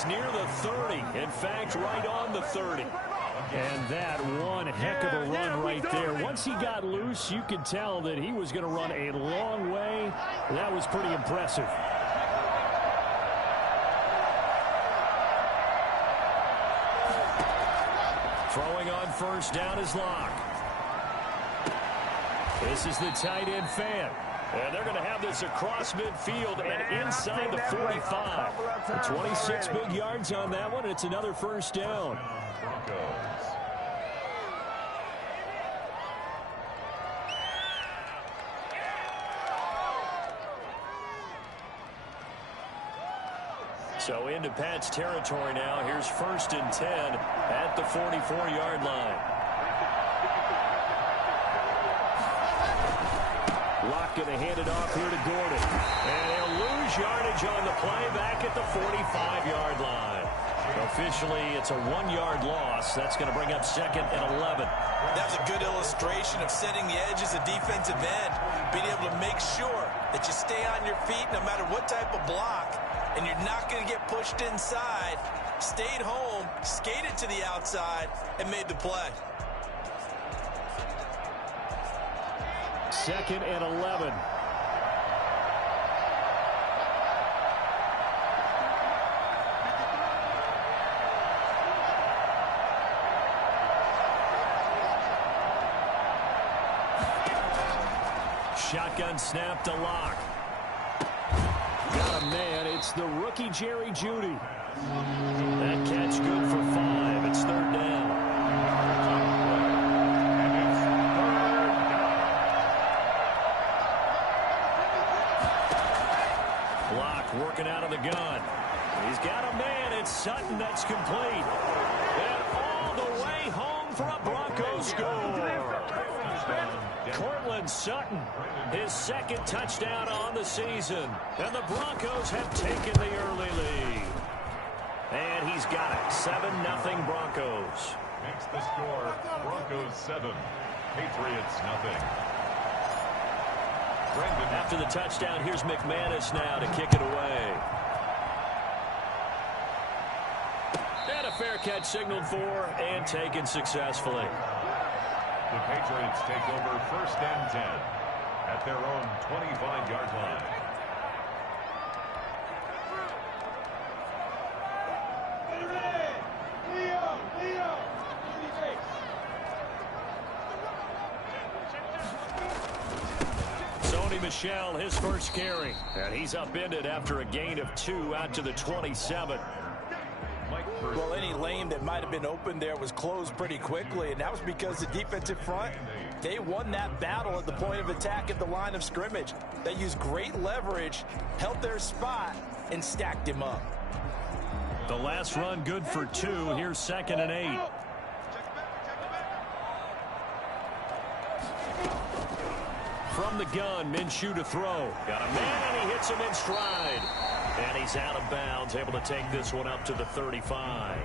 is near the 30. In fact, right on the 30. And that one heck of a run right there. Once he got loose, you could tell that he was going to run a long way. That was pretty impressive. Throwing on first down is Locke. This is the tight end fan. And they're going to have this across midfield and inside the 45. 26 big yards on that one. It's another first down. So into Pat's territory now. Here's first and 10 at the 44-yard line. Locke going to hand it off here to Gordon. And he'll lose yardage on the play back at the 45-yard line. Officially, it's a 1-yard loss. That's going to bring up second and 11. That's a good illustration of setting the edge as a defensive end. Being able to make sure that you stay on your feet no matter what type of block. And you're not going to get pushed inside. Stayed home, skated to the outside, and made the play. Second and 11. Shotgun snap to Locke. Got a man. It's the rookie Jerry Jeudy. That catch good for 5. It's third down. Locke working out of the gun. He's got a man. It's Sutton. That's complete. And all the way home for a Broncos score. Cortland Sutton, his second touchdown on the season. And the Broncos have taken the early lead. And he's got it. 7-0 Broncos. Makes the score Broncos 7, Patriots 0. After the touchdown, here's McManus now to kick it away. And a fair catch signaled for and taken successfully. The Patriots take over first and 10 at their own 25-yard line. Sony Michel, his first carry. And he's upended after a gain of 2 out to the 27. Well, any lane that might have been open there was closed pretty quickly, and that was because the defensive front, they won that battle at the point of attack at the line of scrimmage. They used great leverage, held their spot, and stacked him up. The last run good for 2. Here's second and 8. From the gun, Minshew to throw. Got a man, and he hits him in stride. And he's out of bounds, able to take this one up to the 35.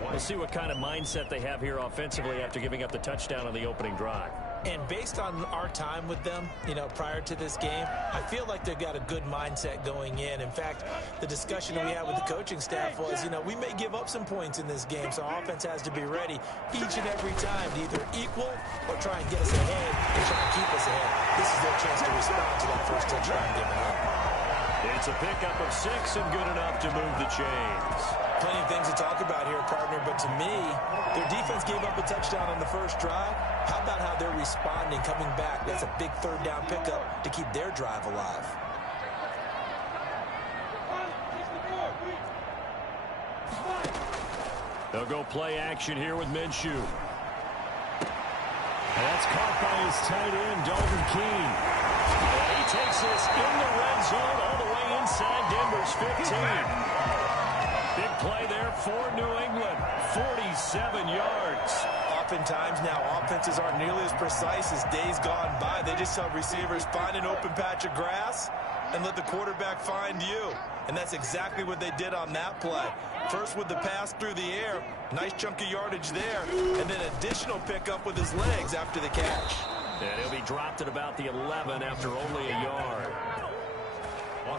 We'll see what kind of mindset they have here offensively after giving up the touchdown on the opening drive. And based on our time with them, prior to this game, I feel like they've got a good mindset going in. In fact, the discussion that we had with the coaching staff was, we may give up some points in this game, so our offense has to be ready each and every time to either equal or try and get us ahead and try and keep us ahead. This is their chance to respond to that first touchdown given up. It's a pickup of 6 and good enough to move the chains. Plenty of things to talk about here, partner, but to me, their defense gave up a touchdown on the first drive. How about how they're responding, coming back? That's a big third down pickup to keep their drive alive. They'll go play action here with Minshew. And that's caught by his tight end, Dalton Keene. And he takes this in the red zone all the way inside Denver's 15. Big play there for New England. 47 yards. Oftentimes now, offenses aren't nearly as precise as days gone by. They just tell receivers, find an open patch of grass and let the quarterback find you. And that's exactly what they did on that play. First with the pass through the air, nice chunk of yardage there, and then additional pickup with his legs after the catch. And he'll be dropped at about the 11 after only a yard.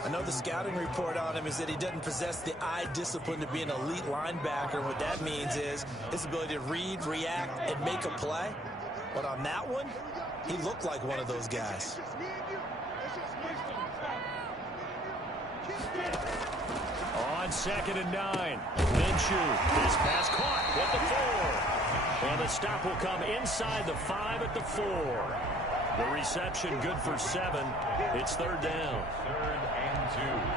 I know the scouting report on him is that he doesn't possess the eye discipline to be an elite linebacker. What that means is his ability to read, react, and make a play. But on that one, he looked like one of those guys. On 2nd and 9, Minshew. This pass caught at the 4. And the stop will come inside the 5 at the 4. The reception good for 7. It's 3rd down. 3rd and 2.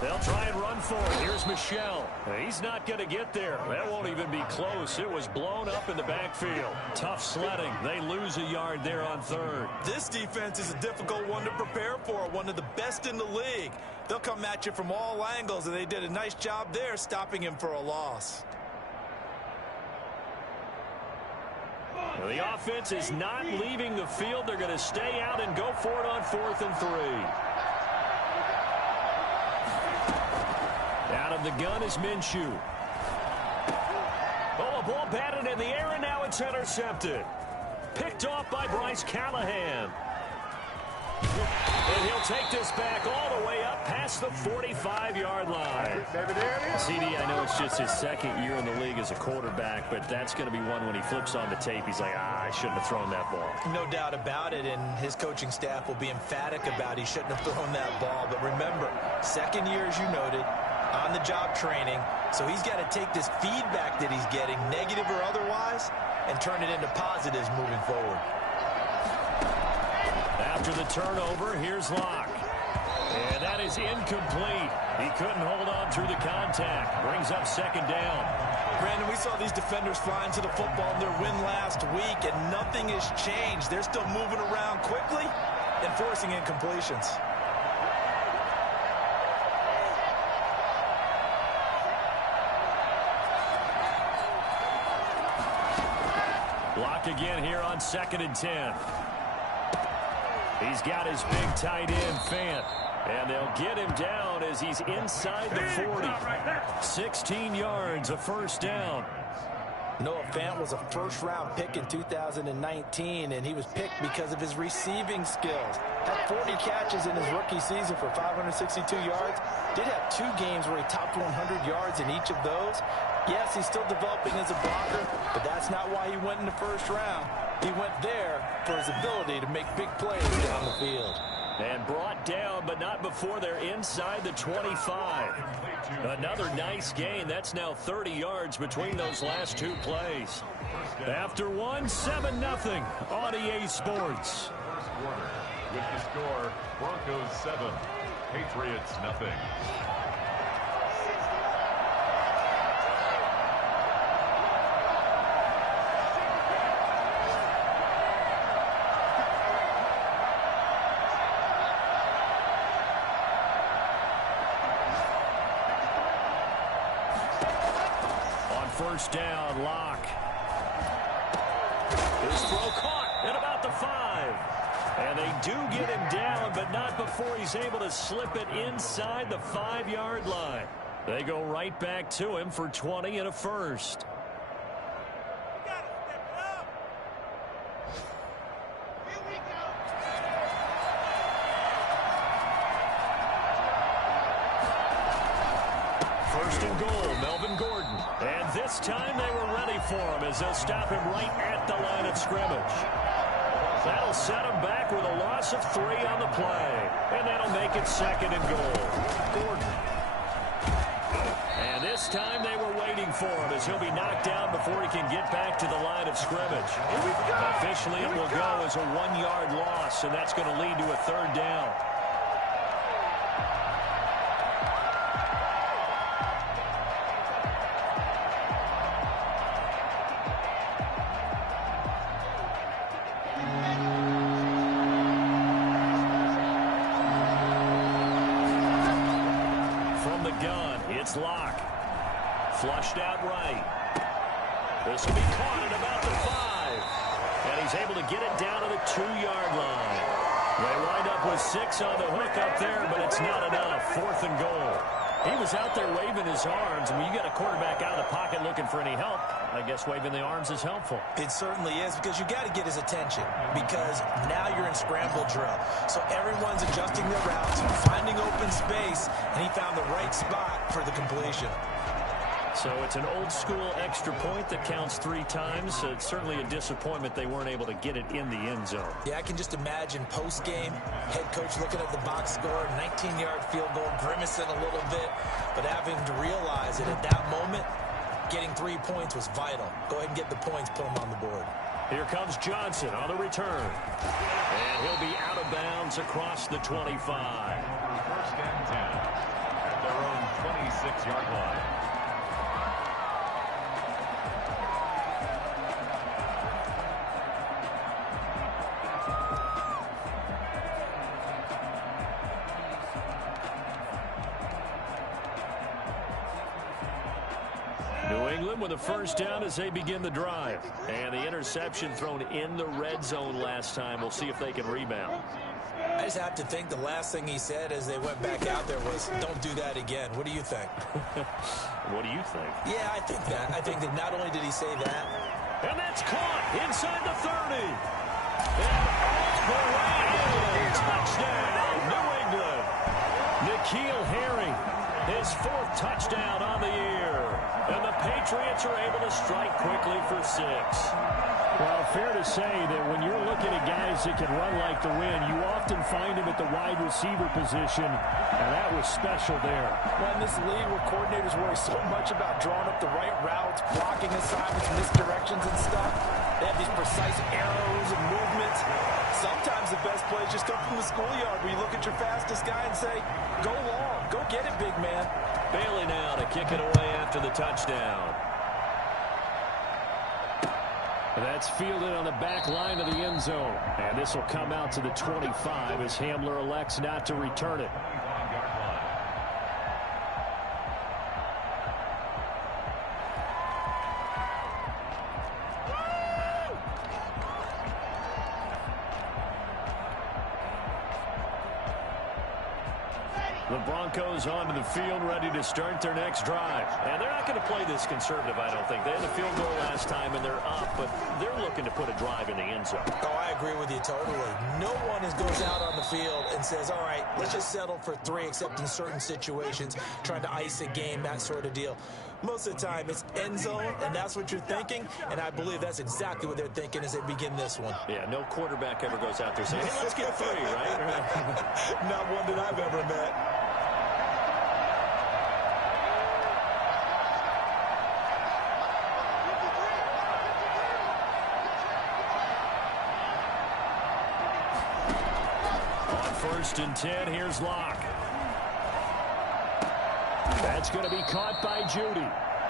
They'll try and run for it. Here's Michelle. He's not going to get there. That won't even be close. It was blown up in the backfield. Tough sledding. They lose a yard there on 3rd. This defense is a difficult one to prepare for, one of the best in the league. They'll come at you from all angles, and they did a nice job there stopping him for a loss. Well, the offense is not leaving the field. They're going to stay out and go for it on 4th and 3. Out of the gun is Minshew. Oh, a ball batted in the air, and now it's intercepted. Picked off by Bryce Callahan. And he'll take this back all the way up past the 45-yard line. CD, I know it's just his 2nd year in the league as a quarterback, but that's going to be one when he flips on the tape. He's like, I shouldn't have thrown that ball. No doubt about it, and his coaching staff will be emphatic about he shouldn't have thrown that ball. But remember, 2nd year, as you noted, on-the-job training, so he's got to take this feedback that he's getting, negative or otherwise, and turn it into positives moving forward. After the turnover, here's Locke. And that is incomplete. He couldn't hold on through the contact. Brings up 2nd down. Brandon, we saw these defenders flying to the football in their win last week, and nothing has changed. They're still moving around quickly and forcing incompletions. Block again here on 2nd and 10. He's got his big tight end, Fant. And they'll get him down as he's inside the 40. 16 yards, a 1st down. Noah Fant was a 1st-round pick in 2019, and he was picked because of his receiving skills. Had 40 catches in his rookie season for 562 yards. Did have 2 games where he topped 100 yards in each of those. Yes, he's still developing as a blocker, but that's not why he went in the 1st round. He went there for his ability to make big plays down the field. And brought down, but not before they're inside the 25. Another nice gain. That's now 30 yards between those last 2 plays. After one, 7-0 on EA Sports. First quarter with the score, Broncos 7, Patriots nothing. First down, Locke. His throw caught at about the 5. And they do get him down, but not before he's able to slip it inside the 5-yard line. They go right back to him for 20 and a 1st. First and goal, Melvin Gordon. And this time they were ready for him as they'll stop him right at the line of scrimmage. That'll set him back with a loss of 3 on the play. And that'll make it 2nd and goal. Gordon. And this time they were waiting for him as he'll be knocked down before he can get back to the line of scrimmage. Officially it will go as a 1-yard loss, and that's going to lead to a 3rd down. It's Locke. Flushed out right. This will be caught at about the 5. to get it down to the 2-yard line. They wind up with 6 on the hook up there, but it's not enough. 4th and goal. He was out there waving his arms. When you got a quarterback out of the pocket looking for any help, I guess waving the arms is helpful. It certainly is, because you got to get his attention, because now you're in scramble drill. So everyone's adjusting their routes, finding open space, and he found the right spot for the completion. So it's an old-school extra point that counts 3 times. So it's certainly a disappointment they weren't able to get it in the end zone. Yeah, I can just imagine post-game, head coach looking at the box score, 19-yard field goal, grimacing a little bit, but having to realize that at that moment, getting 3 points was vital. Go ahead and get the points, put them on the board. Here comes Johnson on the return. And he'll be out of bounds across the 25. First and 10 at their own 26-yard line. With a first down as they begin the drive. And the interception thrown in the red zone last time. We'll see if they can rebound. I just have to think the last thing he said as they went back out there was, don't do that again. What do you think? What do you think? Yeah, I think that. I think that not only did he say that. And that's caught inside the 30. And off the way. Touchdown, New England. N'Keal Harry, his 4th touchdown on the year. And the Patriots are able to strike quickly for 6. Well, fair to say that when you're looking at guys that can run like the wind, you often find them at the wide receiver position, and that was special there. Well, in this league where coordinators worry so much about drawing up the right routes, blocking assignments, misdirections and stuff, they have these precise arrows and movements. Sometimes the best plays just come from the schoolyard where you look at your fastest guy and say, go long, go get it, big man. Bailey now to kick it away after the touchdown. That's fielded on the back line of the end zone. And this will come out to the 25 as Hamler elects not to return it. The Broncos onto the field, ready to start their next drive. And they're not going to play this conservative, I don't think. They had a field goal last time, and they're up, but they're looking to put a drive in the end zone. Oh, I agree with you totally. No one goes out on the field and says, all right, let's just settle for 3, except in certain situations, trying to ice a game, that sort of deal. Most of the time, it's end zone, and that's what you're thinking, and I believe that's exactly what they're thinking as they begin this one. Yeah, no quarterback ever goes out there saying, hey, let's get 3, right? Not one that I've ever met. First and 10, here's Locke. That's going to be caught by Judy.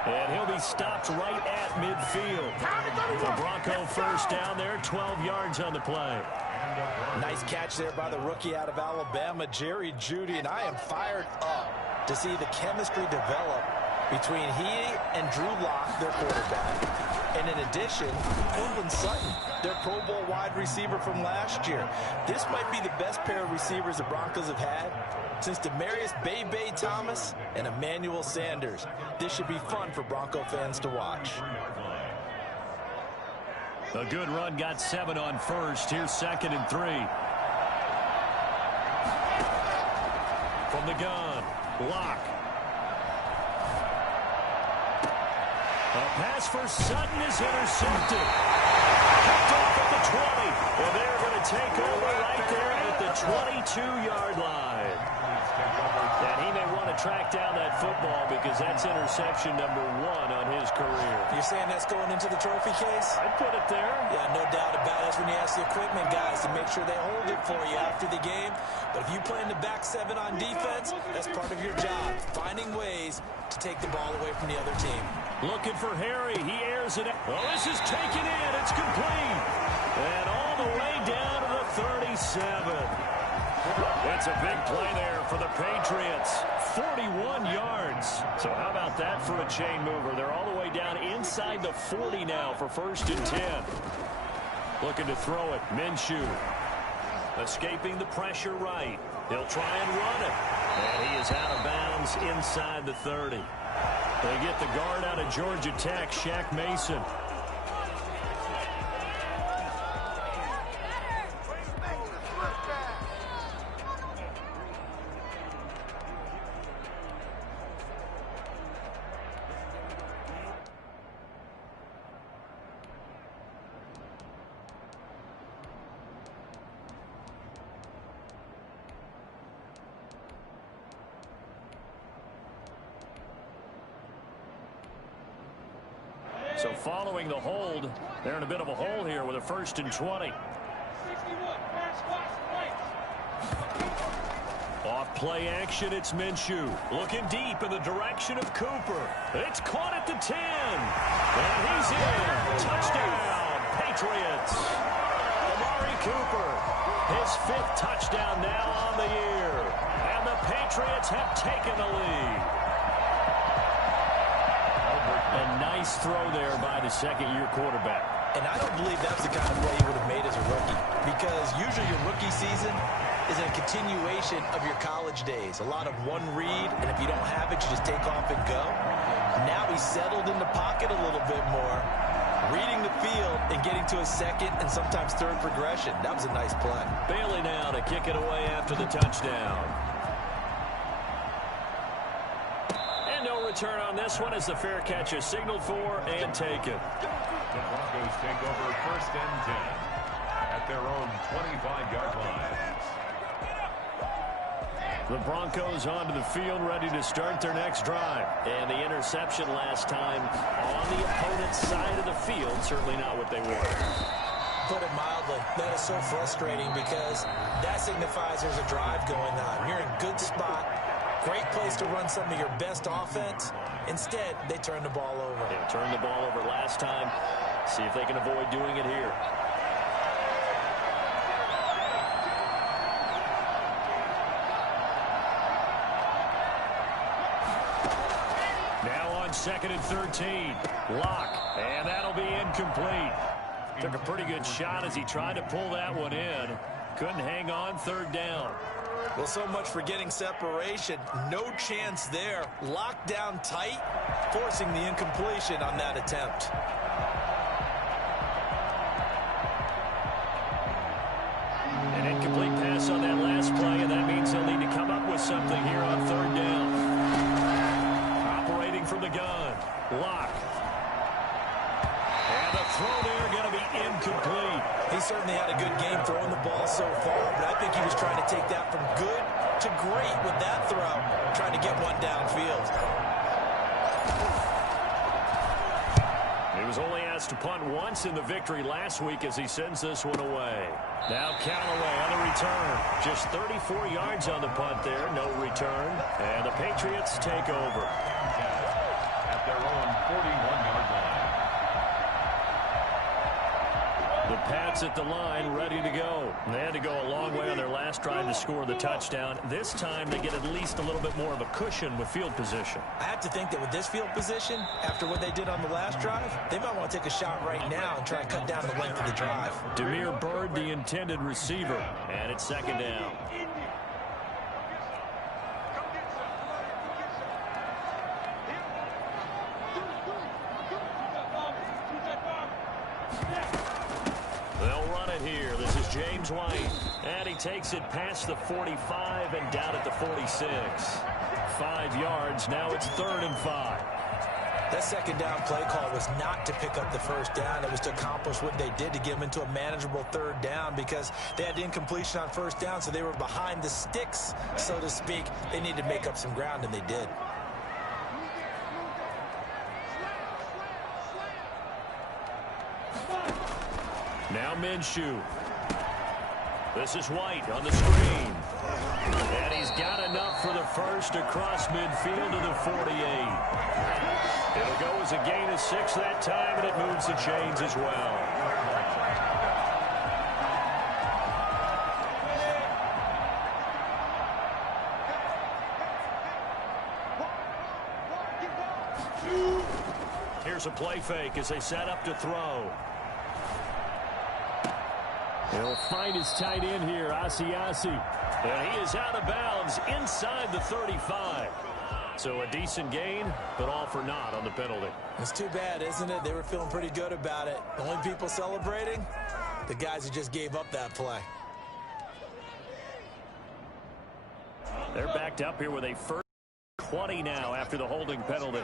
And he'll be stopped right at midfield. The Bronco first down there, 12 yards on the play. Nice catch there by the rookie out of Alabama, Jerry Judy, and I am fired up to see the chemistry develop between he and Drew Lock, their quarterback. And in addition, Courtland Sutton, their Pro Bowl wide receiver from last year. This might be the best pair of receivers the Broncos have had since Demaryius Bay Thomas and Emmanuel Sanders. This should be fun for Bronco fans to watch. A good run, got 7 on first. Here's 2nd and 3. From the gun, Locke. A pass for Sutton is intercepted. Picked off at the 20. And they're going to take over right there at the 22-yard line. And he may want to track down that football because that's interception number 1 on his career. You're saying that's going into the trophy case? I'd put it there. Yeah, no doubt about it. That's when you ask the equipment guys to make sure they hold it for you after the game. But if you play in the back 7 on defense, that's part of your job, finding ways to take the ball away from the other team. Looking for Harry. He airs it. Well, this is taken in. It's complete. And all the way down to the 37. It's a big play there for the Patriots. 41 yards. So how about that for a chain mover? They're all the way down inside the 40 now for 1st and 10. Looking to throw it. Minshew. Escaping the pressure right. He'll try and run it. And he is out of bounds inside the 30. They get the guard out of Georgia Tech, Shaq Mason. So following the hold, they're in a bit of a hole here with a 1st and 20. Off play action, it's Minshew. Looking deep in the direction of Cooper. It's caught at the 10. And he's in. Touchdown, Patriots. Amari Cooper, his 5th touchdown now on the year. And the Patriots have taken the lead. A nice throw there by the second-year quarterback. And I don't believe that's the kind of play he would have made as a rookie, because usually your rookie season is a continuation of your college days. A lot of one read, and if you don't have it, you just take off and go. Now he's settled in the pocket a little bit more, reading the field and getting to a second and sometimes third progression. That was a nice play. Bailey now to kick it away after the touchdown. Return on this one as the fair catch is signaled for and taken. The Broncos take over 1st and 10 at their own 25-yard line. The Broncos onto the field, ready to start their next drive. And the interception last time on the opponent's side of the field, certainly not what they wanted. Put it mildly, that is so frustrating because that signifies there's a drive going on. You're in a good spot. Great place to run some of your best offense. Instead, they turn the ball over. They turned the ball over last time. See if they can avoid doing it here. Now on 2nd and 13. Lock. And that'll be incomplete. Took a pretty good shot as he tried to pull that one in. Couldn't hang on 3rd down. Well, so much for getting separation. No chance there. Locked down tight, forcing the incompletion on that attempt. An incomplete pass on that last play, and that means they'll need to come up with something here on 3rd down. Operating from the gun. Lock. And the throw there going to be incomplete. He certainly had a good game throwing the ball so far, but I think he was trying to take that from good to great with that throw, trying to get one downfield. He was only asked to punt once in the victory last week as he sends this one away. Now Callaway on the return. Just 34 yards on the punt there, no return. And the Patriots take over. At their own 41-yard line. The Pats at the line, ready to go. They had to go a long way on their last drive to score the touchdown. This time they get at least a little bit more of a cushion with field position. I have to think that with this field position, after what they did on the last drive, they might want to take a shot right now and try and cut down the length of the drive. Demir Bird, the intended receiver, and it's 2nd down. They'll run it here. This is James White. And he takes it past the 45 and down at the 46. 5 yards. Now it's 3rd and 5. That 2nd down play call was not to pick up the 1st down. It was to accomplish what they did to get them into a manageable 3rd down because they had incompletion on 1st down, so they were behind the sticks, so to speak. They needed to make up some ground, and they did. Now Minshew. This is White on the screen. And he's got enough for the first across midfield to the 48. It'll go as a gain of 6 that time, and it moves the chains as well. Here's a play fake as they set up to throw. He'll find his tight end here, Asiasi. And he is out of bounds inside the 35. So a decent gain, but all for naught on the penalty. It's too bad, isn't it? They were feeling pretty good about it. The only people celebrating, the guys who just gave up that play. They're backed up here with a first 20 now after the holding penalty.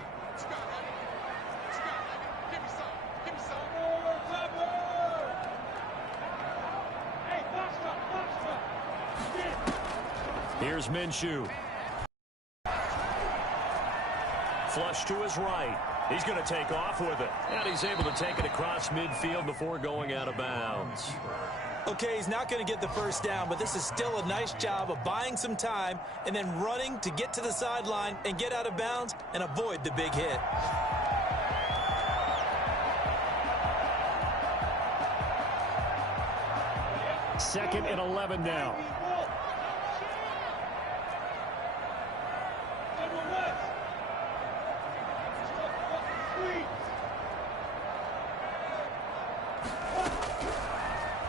Here's Minshew. Flush to his right. He's going to take off with it. And he's able to take it across midfield before going out of bounds. Okay, he's not going to get the first down, but this is still a nice job of buying some time and then running to get to the sideline and get out of bounds and avoid the big hit. Second and 11 now.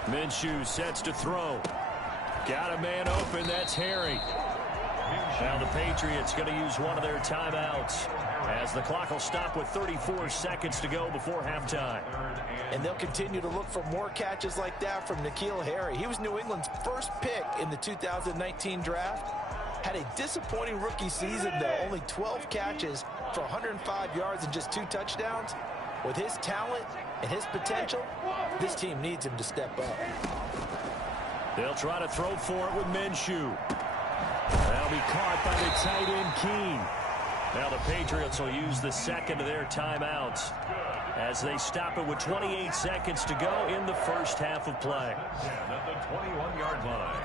Minshew sets to throw. Got a man open. That's Harry. Now the Patriots going to use one of their timeouts as the clock will stop with 34 seconds to go before halftime. And they'll continue to look for more catches like that from N'Keal Harry. He was New England's first pick in the 2019 draft. Had a disappointing rookie season, though. Only 12 catches for 105 yards and just 2 touchdowns. With his talent and his potential, this team needs him to step up. They'll try to throw for it with Minshew. That'll be caught by the tight end, Keene. Now the Patriots will use the second of their timeouts as they stop it with 28 seconds to go in the first half of play. At the 21-yard line.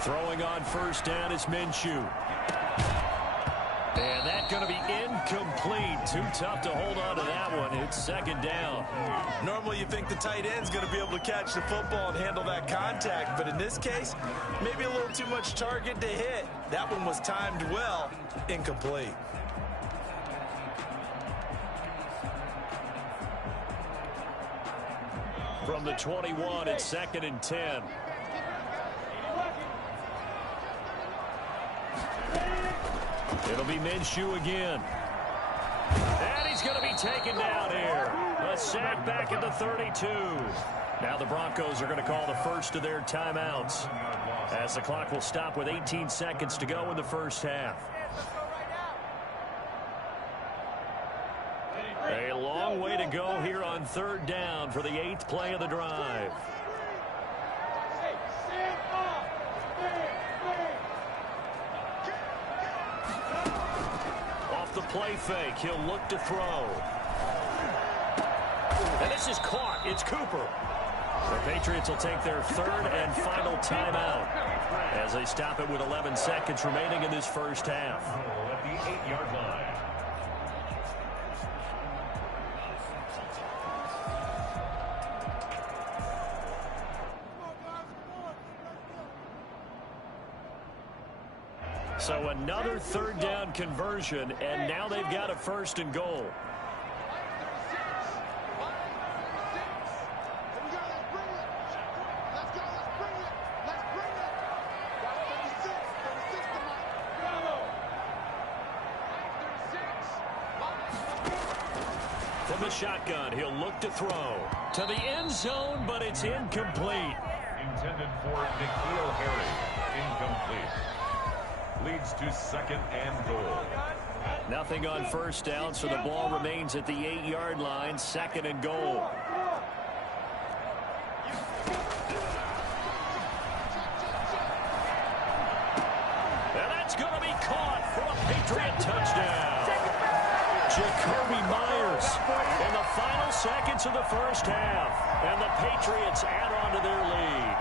Throwing on first down is Minshew. And that's going to be incomplete. Too tough to hold on to that one. It's second down. Normally you think the tight end's going to be able to catch the football and handle that contact, but in this case, maybe a little too much target to hit. That one was timed well. Incomplete. From the 21, it's second and 10. It'll be Minshew again. And he's going to be taken down here. A sack back at the 32. Now the Broncos are going to call the first of their timeouts as the clock will stop with 18 seconds to go in the first half. A long way to go here on third down for the 8th play of the drive. The play fake. He'll look to throw. And this is caught. It's Cooper. The Patriots will take their third and final timeout as they stop it with 11 seconds remaining in this first half. At the 8-yard line. So another third down conversion, and now they've got a first and goal. From the shotgun, he'll look to throw to the end zone, but it's incomplete. Intended for N'Keal Harry. Incomplete. Leads to second and goal. Nothing on first down, so the ball remains at the 8-yard line, second and goal. And that's going to be caught for a Patriot touchdown. Jacoby Myers in the final seconds of the first half. And the Patriots add on to their lead.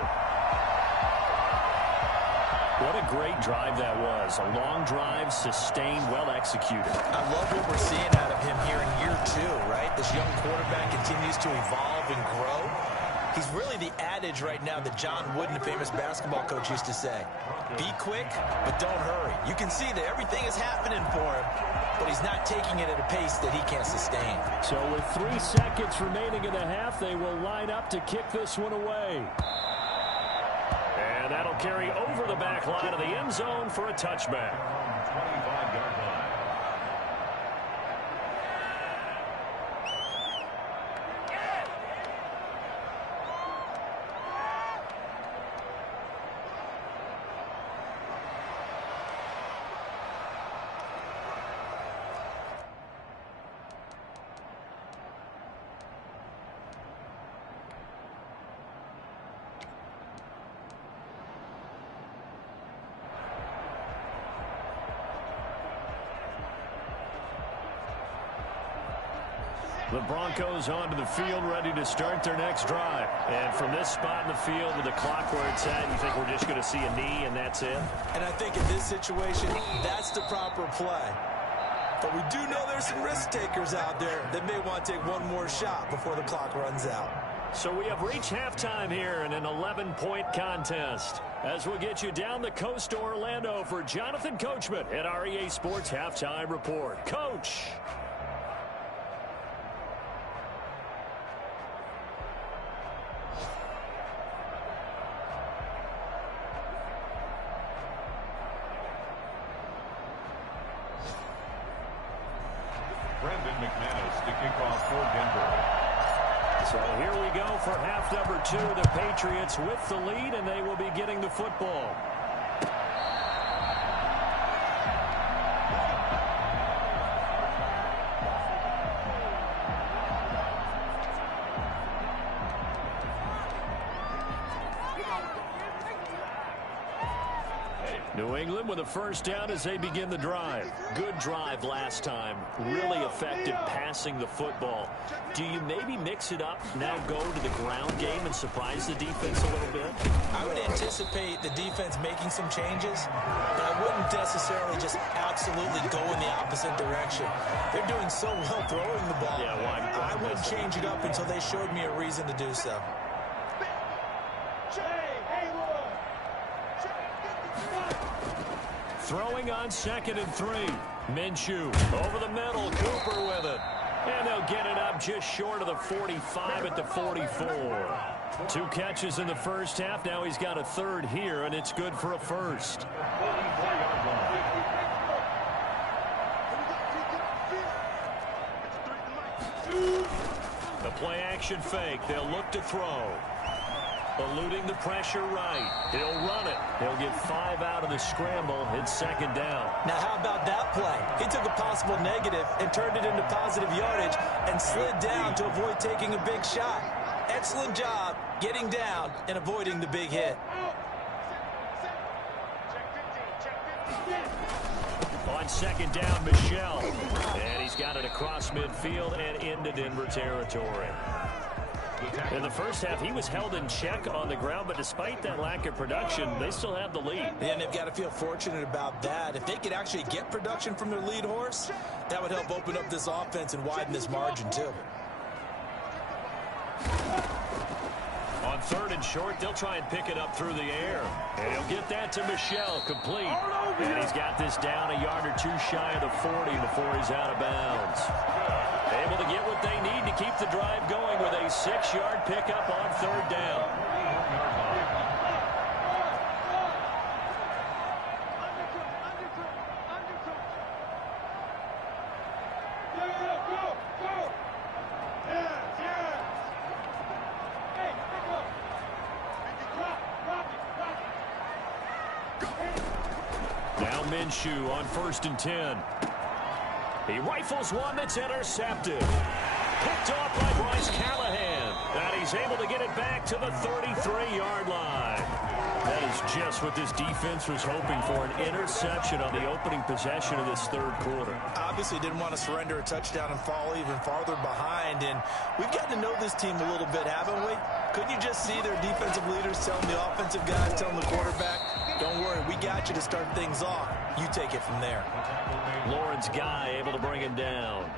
What a great drive that was. A long drive, sustained, well executed. I love what we're seeing out of him here in year 2, right? This young quarterback continues to evolve and grow. He's really the adage right now that John Wooden, a famous basketball coach, used to say. Be quick, but don't hurry. You can see that everything is happening for him, but he's not taking it at a pace that he can't sustain. So with 3 seconds remaining in the half, they will line up to kick this one away. And that'll carry over the back line of the end zone for a touchback. 25-yard line. The Broncos onto the field, ready to start their next drive. And from this spot in the field with the clock where it's at, you think we're just going to see a knee and that's it? And I think in this situation, that's the proper play. But we do know there's some risk takers out there that may want to take one more shot before the clock runs out. So we have reached halftime here in an 11-point contest. As we'll get you down the coast to Orlando for Jonathan Coachman at our EA Sports Halftime Report. Coach. So here we go for half number 2. The Patriots with the lead, and they will be getting the football. New England with a first down as they begin the drive. Good drive last time. Really effective passing the football. Do you maybe mix it up, now go to the ground game and surprise the defense a little bit? I would anticipate the defense making some changes, but I wouldn't necessarily just absolutely go in the opposite direction. They're doing so well throwing the ball. Yeah, well, I wouldn't change it up until they showed me a reason to do so. Throwing on 2nd and 3. Minshew over the middle. Cooper with it. And they'll get it up just short of the 45 at the 44. 2 catches in the first half. Now he's got a third here, and it's good for a first. The play action fake. They'll look to throw. Eluding the pressure right. He'll run it. He'll get 5 out of the scramble. It's 2nd down. Now, how about that play? He took a possible negative and turned it into positive yardage and slid down to avoid taking a big shot. Excellent job getting down and avoiding the big hit. On 2nd down, Michel. And he's got it across midfield and into Denver territory. In the first half, he was held in check on the ground, but despite that lack of production, they still have the lead. And they've got to feel fortunate about that. If they could actually get production from their lead horse, that would help open up this offense and widen this margin, too. On 3rd and short, they'll try and pick it up through the air. And he'll get that to Michel, complete. And he's got this down a yard or 2 shy of the 40 before he's out of bounds. Able to get what they need to keep the drive going with a 6-yard pickup on 3rd down. Now Minshew on 1st and 10. He rifles one that's intercepted. Picked off by Bryce Callahan. And he's able to get it back to the 33-yard line. That is just what this defense was hoping for, an interception on the opening possession of this 3rd quarter. Obviously didn't want to surrender a touchdown and fall even farther behind. And we've gotten to know this team a little bit, haven't we? Couldn't you just see their defensive leaders telling the offensive guys, telling the quarterback, don't worry, we got you to start things off. You take it from there. Lawrence Guy able to bring him down.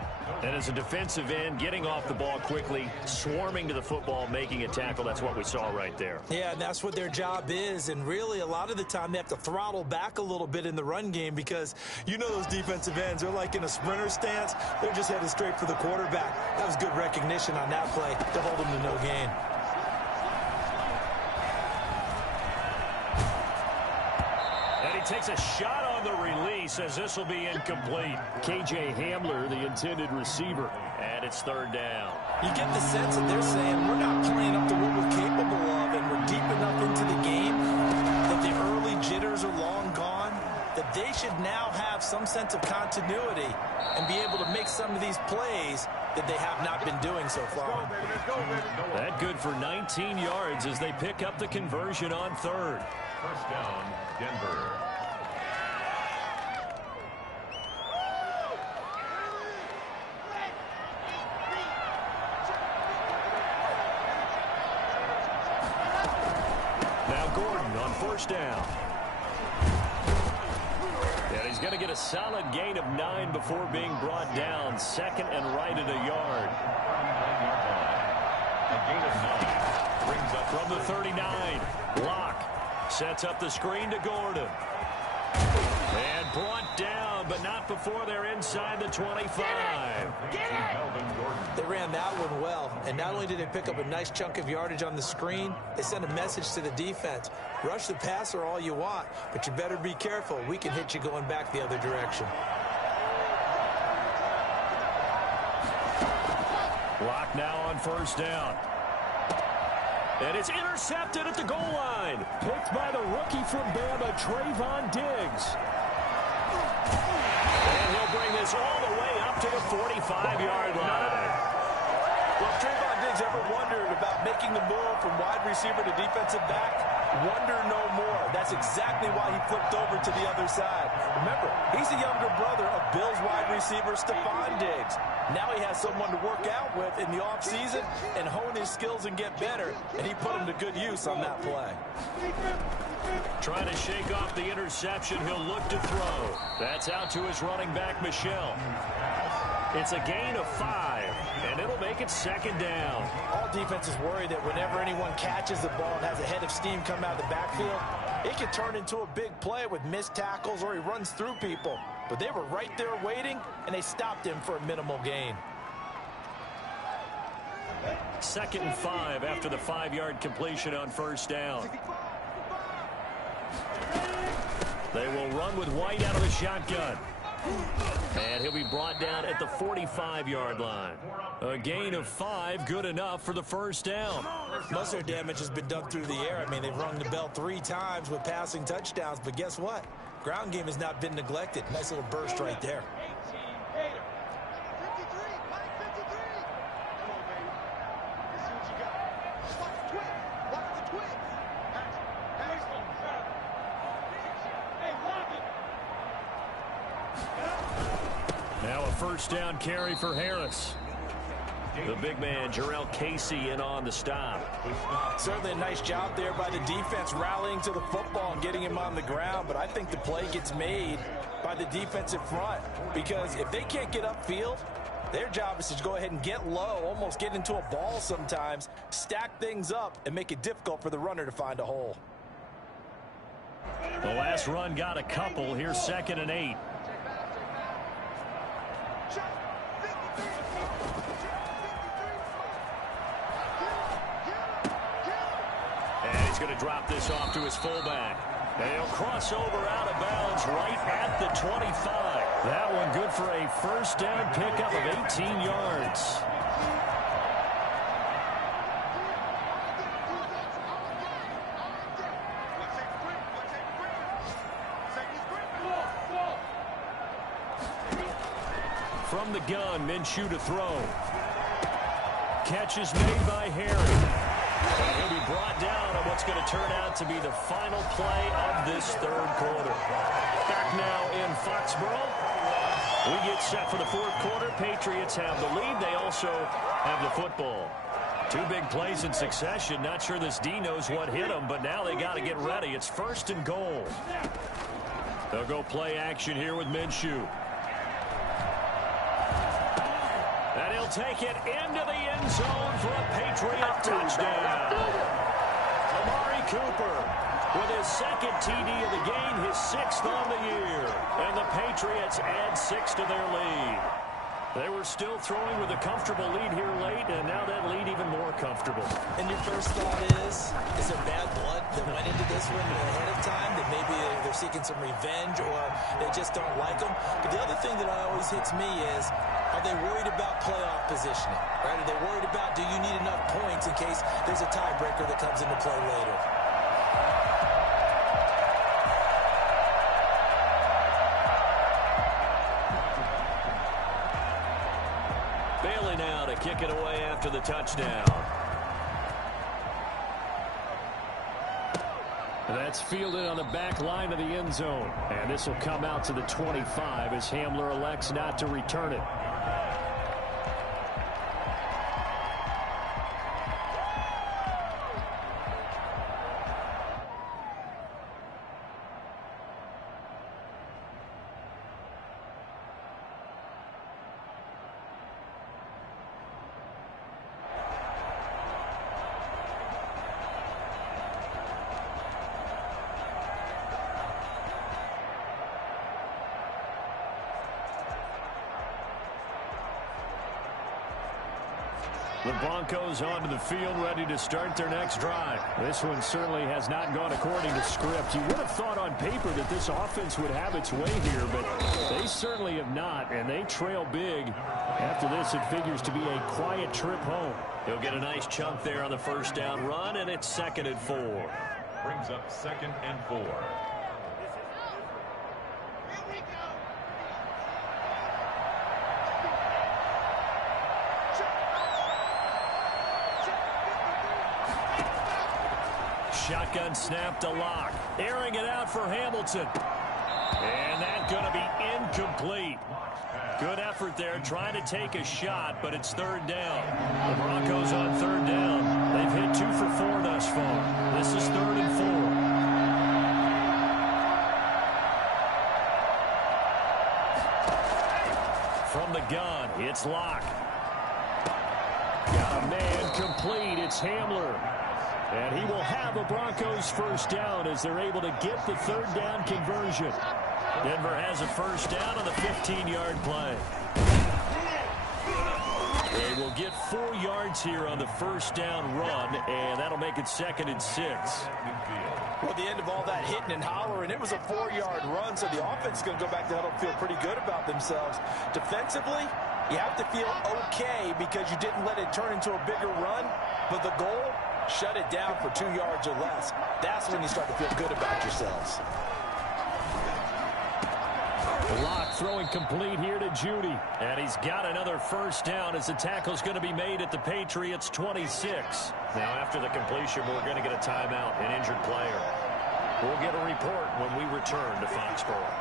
And as a defensive end, getting off the ball quickly, swarming to the football, making a tackle. That's what we saw right there. Yeah, and that's what their job is. And really, a lot of the time, they have to throttle back a little bit in the run game because you know those defensive ends, they're like in a sprinter stance. They're just headed straight for the quarterback. That was good recognition on that play to hold them to no gain. Takes a shot on the release as this will be incomplete. KJ Hamler, the intended receiver. And it's third down. You get the sense that they're saying we're not playing up to what we're capable of, and we're deep enough into the game that the early jitters are long gone, that they should now have some sense of continuity and be able to make some of these plays that they have not been doing so far. That good for 19 yards as they pick up the conversion on third. First down, Denver. First down. And he's going to get a solid gain of 9 before being brought down. Second and right at a yard. A gain of 9 brings up from the 39. Locke sets up the screen to Gordon. And brought down, but not before they're inside the 25. They ran that one well, and not only did they pick up a nice chunk of yardage on the screen, they sent a message to the defense. Rush the passer all you want, but you better be careful. We can hit you going back the other direction. Locke now on first down. And it's intercepted at the goal line. Picked by the rookie from Bama, Trayvon Diggs. And he'll bring this all the way up to the 45-yard line. Well, if Trayvon Diggs ever wondered about making the move from wide receiver to defensive back, wonder no more. That's exactly why he flipped over to the other side. Remember, he's the younger brother of Bills wide receiver Stephon Diggs. Now he has someone to work out with in the offseason and hone his skills and get better, and he put him to good use on that play. Trying to shake off the interception, he'll look to throw. That's out to his running back, Michel. It's a gain of 5, and it'll make it second down. All defenses worry that whenever anyone catches the ball and has a head of steam come out of the backfield, it can turn into a big play with missed tackles or he runs through people. But they were right there waiting, and they stopped him for a minimal gain. Second and 5 after the 5-yard completion on first down. They will run with White out of the shotgun. And he'll be brought down at the 45-yard line. A gain of 5, good enough for the first down. Most of their damage has been done through the air. I mean, they've rung the bell 3 times with passing touchdowns, but guess what? Ground game has not been neglected. Nice little burst right there. Now a first down carry for Harris. The big man, Jarrell Casey, in on the stop. Certainly a nice job there by the defense rallying to the football and getting him on the ground, but I think the play gets made by the defensive front because if they can't get upfield, their job is to go ahead and get low, almost get into a ball sometimes, stack things up, and make it difficult for the runner to find a hole. The last run got a couple. Here's second and 8. He's going to drop this off to his fullback. And he'll cross over out of bounds right at the 25. That one good for a first down pickup of 18 yards. From the gun, Minshew to throw. Catch is made by Harry. And he'll be brought down on what's going to turn out to be the final play of this third quarter. Back now in Foxborough. We get set for the fourth quarter. Patriots have the lead. They also have the football. 2 big plays in succession. Not sure this D knows what hit them, but now they got to get ready. It's first and goal. They'll go play action here with Minshew. And he'll take it into the end zone for a Patriot touchdown. Amari Cooper with his second TD of the game, his 6th on the year. And the Patriots add 6 to their lead. They were still throwing with a comfortable lead here late, and now that lead even more comfortable. And your first thought is there bad blood that went into this one ahead of time, that maybe they're seeking some revenge or they just don't like them? But the other thing that always hits me is, are they worried about playoff positioning? Right? Are they worried about, do you need enough points in case there's a tiebreaker that comes into play later? Bailey now to kick it away after the touchdown. That's fielded on the back line of the end zone. And this will come out to the 25 as Hamler elects not to return it. The Broncos onto the field, ready to start their next drive. This one certainly has not gone according to script. You would have thought on paper that this offense would have its way here, but they certainly have not, and they trail big. After this, it figures to be a quiet trip home. He'll get a nice chunk there on the first down run, and it's 2nd and 4. Brings up 2nd and 4. Shotgun snap to Locke. Airing it out for Hamilton. And that's going to be incomplete. Good effort there, trying to take a shot, but it's 3rd down. The Broncos on 3rd down. They've hit 2 for 4 thus far. This is 3rd and 4. From the gun, it's Locke. Got a man complete. It's Hamler. And he will have a Broncos first down as they're able to get the 3rd down conversion. Denver has a first down on the 15-yard play. They will get 4 yards here on the first down run, and that'll make it 2nd and 6. Well, the end of all that hitting and hollering, it was a 4-yard run, so the offense is going to go back to huddle and feel pretty good about themselves. Defensively, you have to feel okay because you didn't let it turn into a bigger run, but the goal, shut it down for 2 yards or less. That's when you start to feel good about yourselves. Locke throwing complete here to Judy. And he's got another first down as the tackle's going to be made at the Patriots' 26. Now, after the completion, we're going to get a timeout, an injured player. We'll get a report when we return to Foxborough.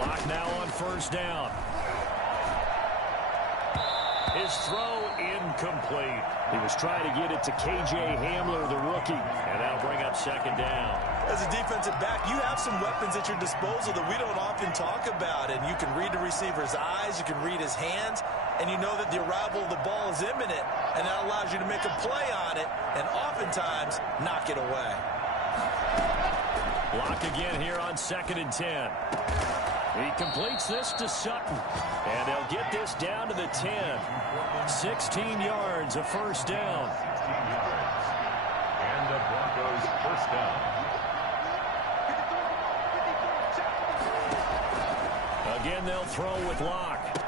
Locke now on first down. His throw incomplete. He was trying to get it to K.J. Hamler, the rookie. And that'll bring up 2nd down. As a defensive back, you have some weapons at your disposal that we don't often talk about. And you can read the receiver's eyes, you can read his hands, and you know that the arrival of the ball is imminent. And that allows you to make a play on it and oftentimes knock it away. Locke again here on 2nd and 10. He completes this to Sutton. And they'll get this down to the 10. 16 yards, a first down. And the Broncos first down. Again, they'll throw with Locke.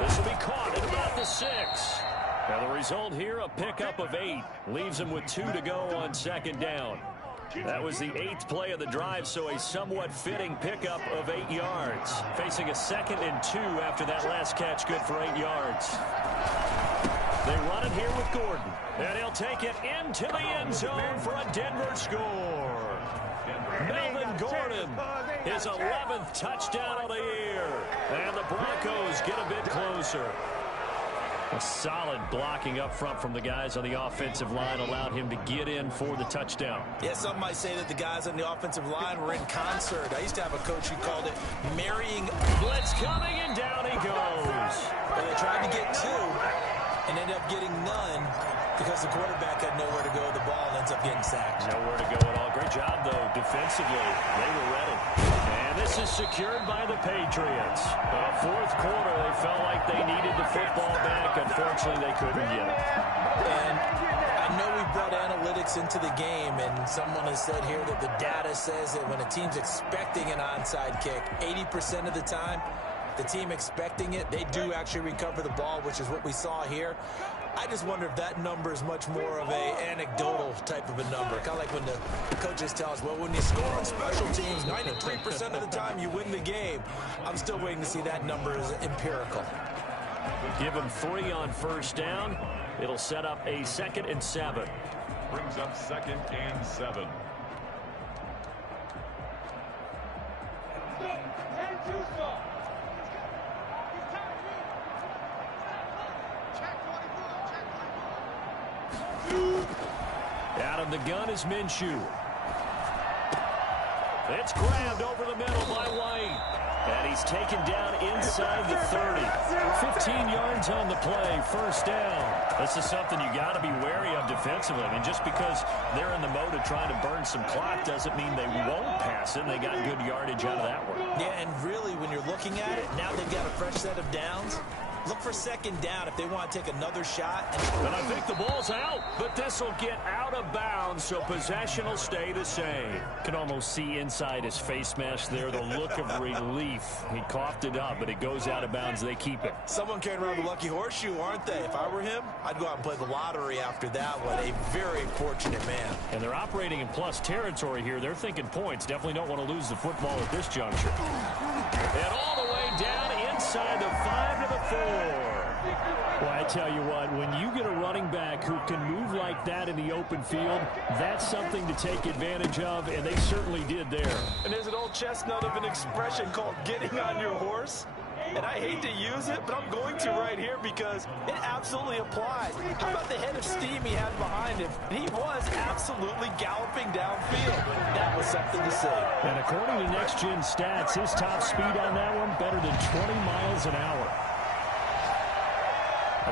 This will be caught at about the 6. Now the result here, a pickup of 8. Leaves them with 2 to go on 2nd down. That was the 8th play of the drive, so a somewhat fitting pickup of 8 yards. Facing a 2nd and 2 after that last catch, good for 8 yards. They run it here with Gordon. And he'll take it into the end zone for a Denver score. Melvin Gordon, his 11th touchdown of the year. And the Broncos get a bit closer. A solid blocking up front from the guys on the offensive line allowed him to get in for the touchdown. Yeah, some might say that the guys on the offensive line were in concert. I used to have a coach who called it marrying. Blitz coming, and down he goes. Well, they tried to get two and ended up getting none because the quarterback had nowhere to go with the ball and ends up getting sacked. Nowhere to go at all. Great job, though, defensively. They were ready. And this is secured by the Patriots. Fourth quarter, they felt like they needed the football back. Unfortunately, they couldn't get it. And I know we brought analytics into the game, and someone has said here that the data says that when a team's expecting an onside kick, 80% of the time, the team expecting it, they do actually recover the ball, which is what we saw here. I just wonder if that number is much more of a anecdotal type of a number. Kind of like when the coaches tell us, well, when you score on special teams, 93% of the time you win the game. I'm still waiting to see that number as empirical. Give him 3 on first down. It'll set up a 2nd and 7. Brings up 2nd and 7. Out of the gun is Minshew. It's grabbed over the middle by White. And he's taken down inside the 30. 15 yards on the play, first down. This is something you got to be wary of defensively. I mean, just because they're in the mode of trying to burn some clock doesn't mean they won't pass it. And they got good yardage out of that one. Yeah, and really, when you're looking at it, now they've got a fresh set of downs. Look for 2nd down if they want to take another shot. And I think the ball's out, but this will get out of bounds, so possession will stay the same. Can almost see inside his face mask there, the look of relief. He coughed it up, but it goes out of bounds. They keep it. Someone carrying around the lucky horseshoe, aren't they? If I were him, I'd go out and play the lottery after that one. A very fortunate man. And they're operating in plus territory here. They're thinking points. Definitely don't want to lose the football at this juncture. And all the way down inside the 5 to the 4. Well, I tell you what, when you get a running back who can move like that in the open field, that's something to take advantage of, and they certainly did there. And there's an old chestnut of an expression called getting on your horse. And I hate to use it, but I'm going to right here because it absolutely applies. How about the head of steam he had behind him? He was absolutely galloping downfield. That was something to see. And according to Next Gen Stats, his top speed on that one, better than 20 miles an hour.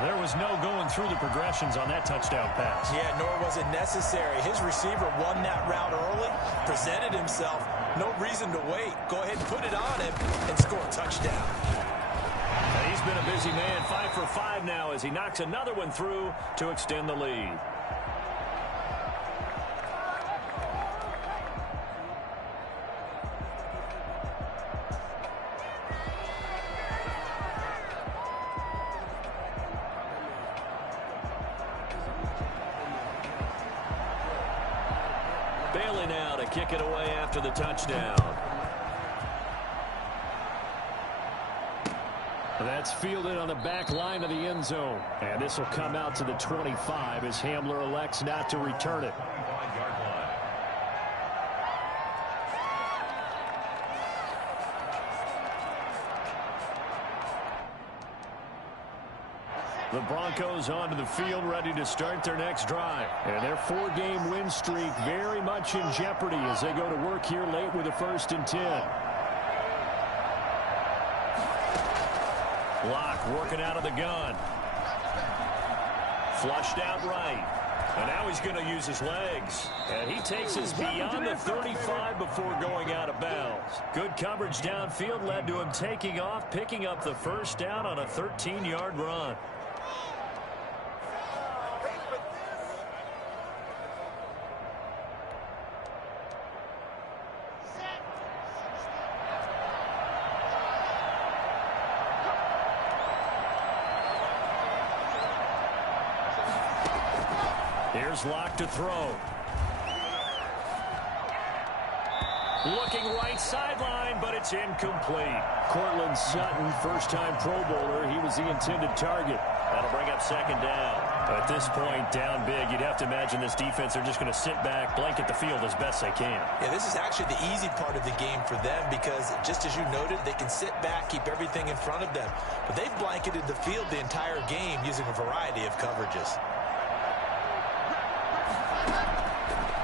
There was no going through the progressions on that touchdown pass. Yeah, nor was it necessary. His receiver won that route early, presented himself. No reason to wait. Go ahead and put it on him and score a touchdown. And he's been a busy man, 5 for 5 now as he knocks another one through to extend the lead. Bailey now to kick it away after the touchdown. That's fielded on the back line of the end zone. And this will come out to the 25 as Hamler elects not to return it. The Broncos onto the field ready to start their next drive. And their 4-game win streak very much in jeopardy as they go to work here late with a 1st and 10. Locke working out of the gun. Flushed out right. And now he's going to use his legs. And he takes us beyond the 35 before going out of bounds. Good coverage downfield led to him taking off, picking up the first down on a 13-yard run. Here's Locke to throw. Looking right sideline, but it's incomplete. Cortland Sutton, first-time Pro Bowler. He was the intended target. That'll bring up 2nd down. At this point, down big, you'd have to imagine this defense, they're just going to sit back, blanket the field as best they can. Yeah, this is actually the easy part of the game for them because, just as you noted, they can sit back, keep everything in front of them. But they've blanketed the field the entire game using a variety of coverages.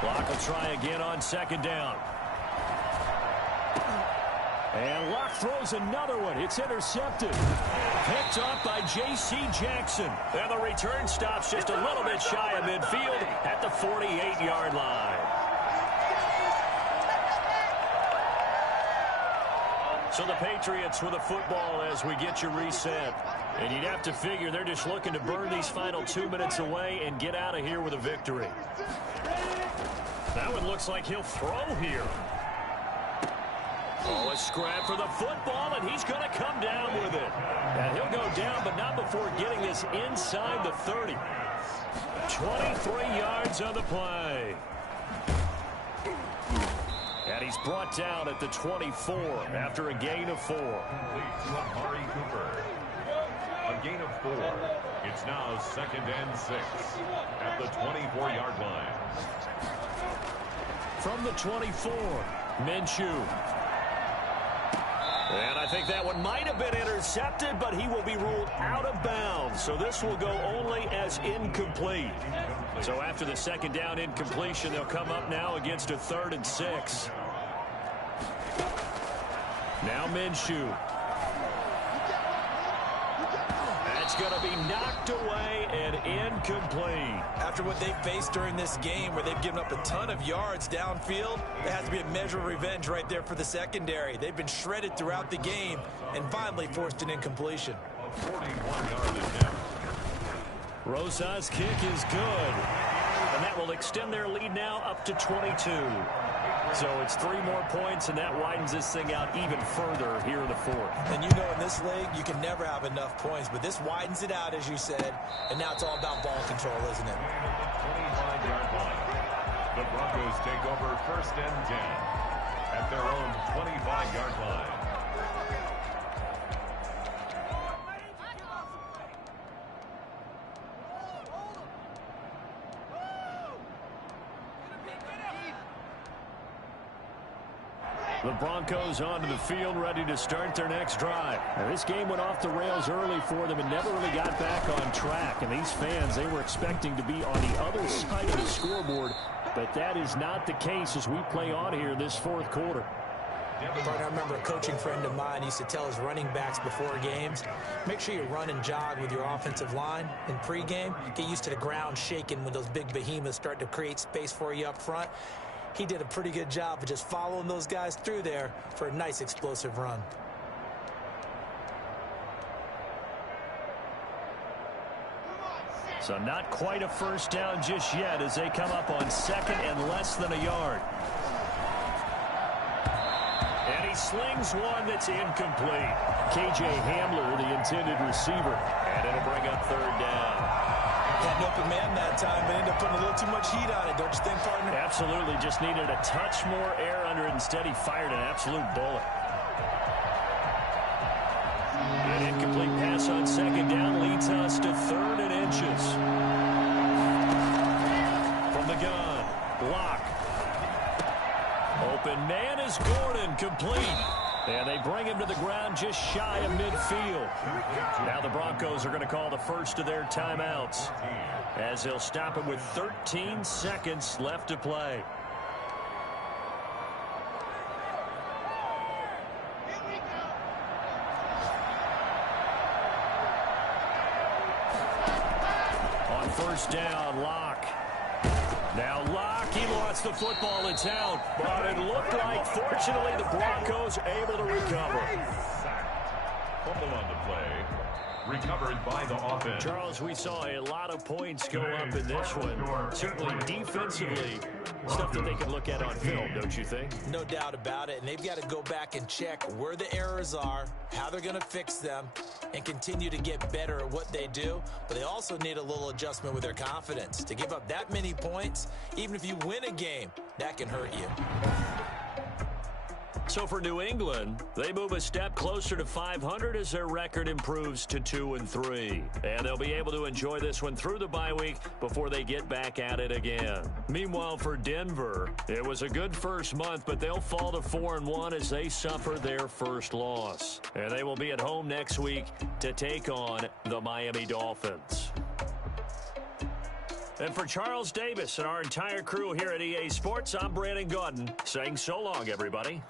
Locke will try again on second down. And Locke throws another one. It's intercepted. Picked up by J.C. Jackson. And the return stops just a little bit shy of midfield at the 48-yard line. So the Patriots with a football as we get you reset. And you'd have to figure they're just looking to burn these final 2 minutes away and get out of here with a victory. That one looks like he'll throw here. Oh, a scrap for the football, and he's going to come down with it. And he'll go down, but not before getting this inside the 30. 23 yards on the play. And he's brought down at the 24 after a gain of 4. Amari Cooper. A gain of 4. It's now 2nd and 6 at the 24-yard line. From the 24, Minshew. And I think that one might have been intercepted, but he will be ruled out of bounds. So this will go only as incomplete. So after the second down incompletion, they'll come up now against a 3rd and 6. Now Minshew. That's going to be knocked away and incomplete. After what they've faced during this game where they've given up a ton of yards downfield, there has to be a measure of revenge right there for the secondary. They've been shredded throughout the game and finally forced an incompletion. 41-yard attempt. Rosa's kick is good. And that will extend their lead now up to 22. So it's 3 more points, and that widens this thing out even further here in the 4th. And you know in this league, you can never have enough points, but this widens it out, as you said, and now it's all about ball control, isn't it? 25-yard line. The Broncos take over 1st and 10 at their own 25-yard line. The Broncos onto the field, ready to start their next drive. Now, this game went off the rails early for them and never really got back on track. And these fans, they were expecting to be on the other side of the scoreboard. But that is not the case as we play on here this 4th quarter. I remember a coaching friend of mine used to tell his running backs before games, make sure you run and jog with your offensive line in pregame. Get used to the ground shaking when those big behemoths start to create space for you up front. He did a pretty good job of just following those guys through there for a nice explosive run. So not quite a first down just yet as they come up on 2nd and less than a yard. And he slings one that's incomplete. K.J. Hamler, the intended receiver. And it'll bring up 3rd down. Had an open man that time, but ended up putting a little too much heat on it, don't you think, partner? Absolutely. Just needed a touch more air under it. Instead, he fired an absolute bullet. An incomplete pass on 2nd down leads us to 3rd and inches. From the gun, Locke. Open man is Gordon, complete. And they bring him to the ground just shy of midfield. Now the Broncos are going to call the first of their timeouts as they'll stop him with 13 seconds left to play. On 1st down, Locke. Now Locke, he lost the football, it's out. But it looked like, fortunately, the Broncos able to recover. Fumble on the play. Recovered by the offense. Charles, we saw a lot of points go up in this one. Certainly defensively, stuff that they can look at on film, don't you think? No doubt about it, and they've got to go back and check where the errors are, how they're going to fix them, and continue to get better at what they do. But they also need a little adjustment with their confidence. To give up that many points, even if you win a game, that can hurt you. So So for New England, they move a step closer to 500 as their record improves to 2-3. And they'll be able to enjoy this one through the bye week before they get back at it again. Meanwhile, for Denver, it was a good first month, but they'll fall to 4-1 as they suffer their first loss. And they will be at home next week to take on the Miami Dolphins. And for Charles Davis and our entire crew here at EA Sports, I'm Brandon Gaudin saying so long, everybody.